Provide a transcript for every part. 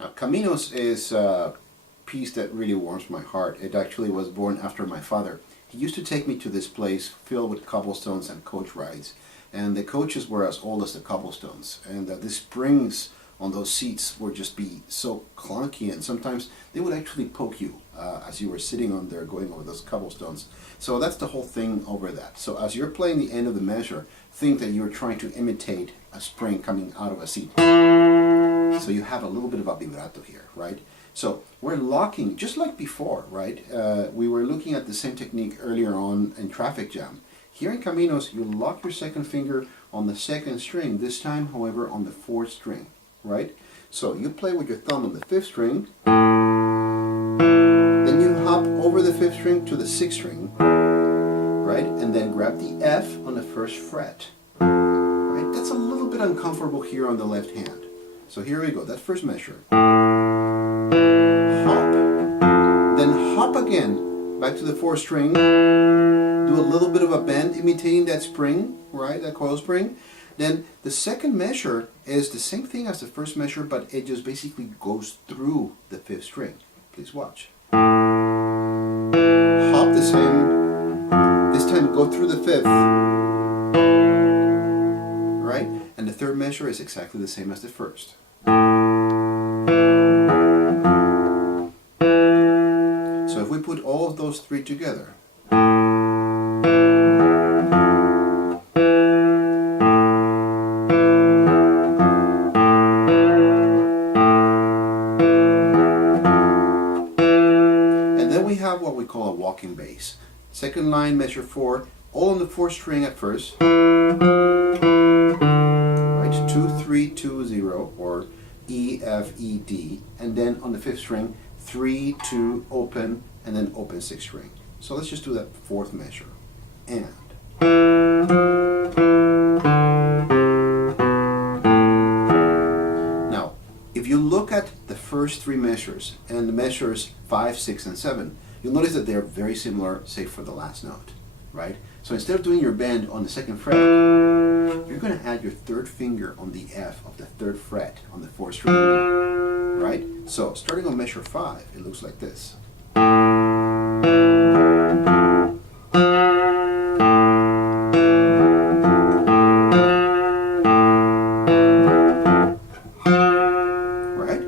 Now, Caminos is a piece that really warms my heart. It actually was born after my father. He used to take me to this place filled with cobblestones and coach rides. And the coaches were as old as the cobblestones. And the springs on those seats would just be so clunky, and sometimes they would actually poke you as you were sitting on there going over those cobblestones. So that's the whole thing over that. So as you're playing the end of the measure, think that you're trying to imitate a spring coming out of a seat. So you have a little bit of a vibrato here, right? So we're locking, just like before, right? We were looking at the same technique earlier on in Traffic Jam. Here in Caminos, you lock your second finger on the second string, this time, however, on the fourth string, right? So you play with your thumb on the fifth string, then you hop over the fifth string to the sixth string, right? And then grab the F on the first fret, right? That's a little bit uncomfortable here on the left hand. So here we go, that first measure. Hop, then hop again, back to the fourth string, do a little bit of a bend imitating that spring, right, that coil spring. Then the second measure is the same thing as the first measure, but it just basically goes through the fifth string. Please watch. Hop the same, this time go through the fifth, right? And the third measure is exactly the same as the first. So if we put all of those three together, and then we have what we call a walking bass. Second line, measure 4, all on the fourth string at first. 2, 3, 2, 0, or E, F, E, D, and then on the fifth string, 3, 2, open, and then open sixth string. So let's just do that fourth measure. And. Now, if you look at the first three measures, and the measures 5, 6, and 7, you'll notice that they're very similar, save for the last note, right? So instead of doing your bend on the second fret, you're going to add your third finger on the F of the third fret on the fourth string, right? So starting on measure 5, it looks like this. Right?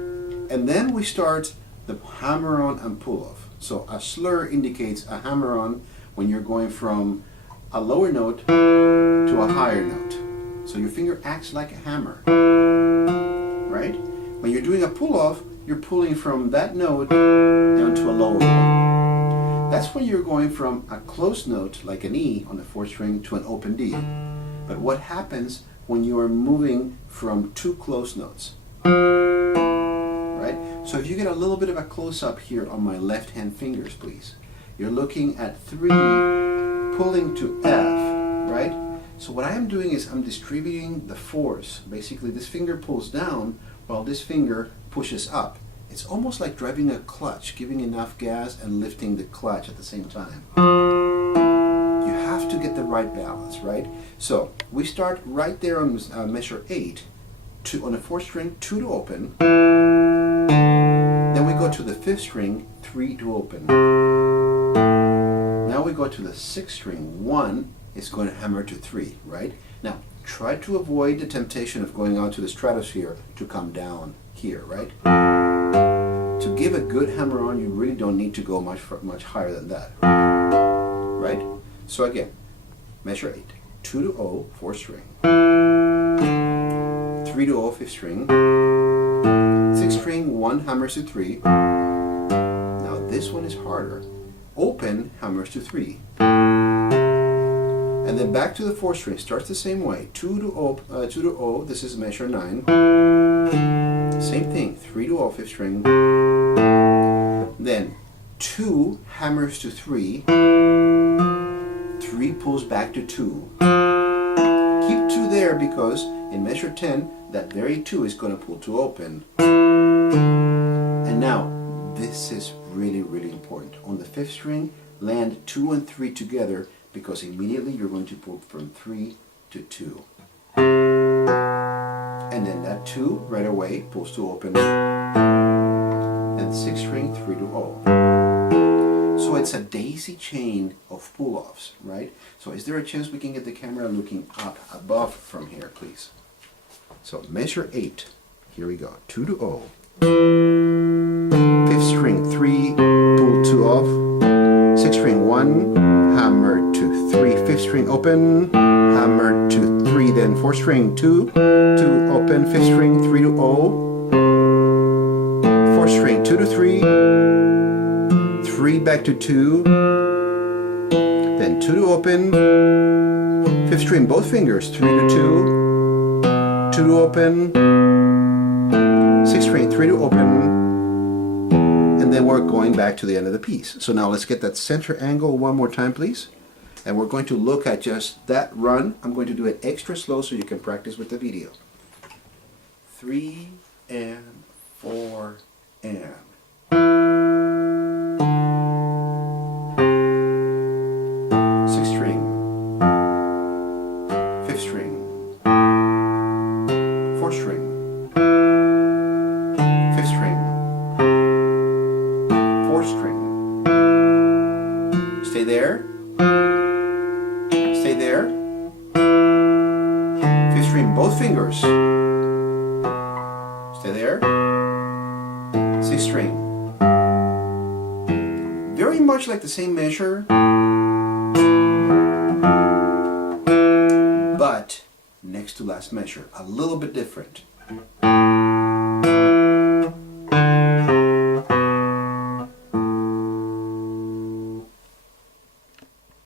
And then we start the hammer-on and pull-off. So a slur indicates a hammer-on when you're going from a lower note to a higher note. So your finger acts like a hammer, right? When you're doing a pull-off, you're pulling from that note down to a lower one. That's when you're going from a closed note, like an E on the fourth string, to an open D. But what happens when you are moving from two closed notes? Right? So if you get a little bit of a close-up here on my left-hand fingers, please. You're looking at 3, pulling to F, right? So what I am doing is I'm distributing the force. Basically, this finger pulls down while this finger pushes up. It's almost like driving a clutch, giving enough gas and lifting the clutch at the same time. You have to get the right balance, right? So we start right there on measure 8, on the fourth string, 2 to open. Then we go to the fifth string, 3 to open. Now we go to the sixth string, 1 is going to hammer to 3, right? Now, try to avoid the temptation of going out to the stratosphere to come down here, right? To give a good hammer on, you really don't need to go much higher than that, right? So again, measure 8, 2 to O, 4th string, 3 to O, 5th string, 6th string, 1 hammers to 3. Now this one is harder. Open hammers to 3. And then back to the fourth string, starts the same way. 2 to O, this is measure 9. Same thing, 3 to O, 5th string. Then 2 hammers to 3. 3 pulls back to 2. Keep 2 there because in measure 10, that very 2 is going to pull to open. And now, this is really, really important. On the 5th string, land 2 and 3 together, because immediately you're going to pull from 3 to 2. And then that 2 right away pulls to open. then 6th string 3 to O. So it's a daisy chain of pull-offs, right? So is there a chance we can get the camera looking up above from here, please? So measure 8. Here we go. 2 to O. 5th string 3, pull 2 off. 6th string 1, hammer to 3, 5th string open, hammer to 3, then 4th string 2, 2 open, 5th string 3 to O, 4th string 2 to 3, 3 back to 2, then 2 to open, 5th string both fingers, 3 to 2, 2 to open, 6th string 3 to open, and then we're going back to the end of the piece. So now let's get that center angle one more time, please. And we're going to look at just that run. I'm going to do it extra slow so you can practice with the video. 3 and 4 and. 6th string, 5th string, 4th string, 5th string, 4th string. Stay there. Stay there. 5th string, both fingers. Stay there. 6th string. Very much like the same measure, but next to last measure, a little bit different.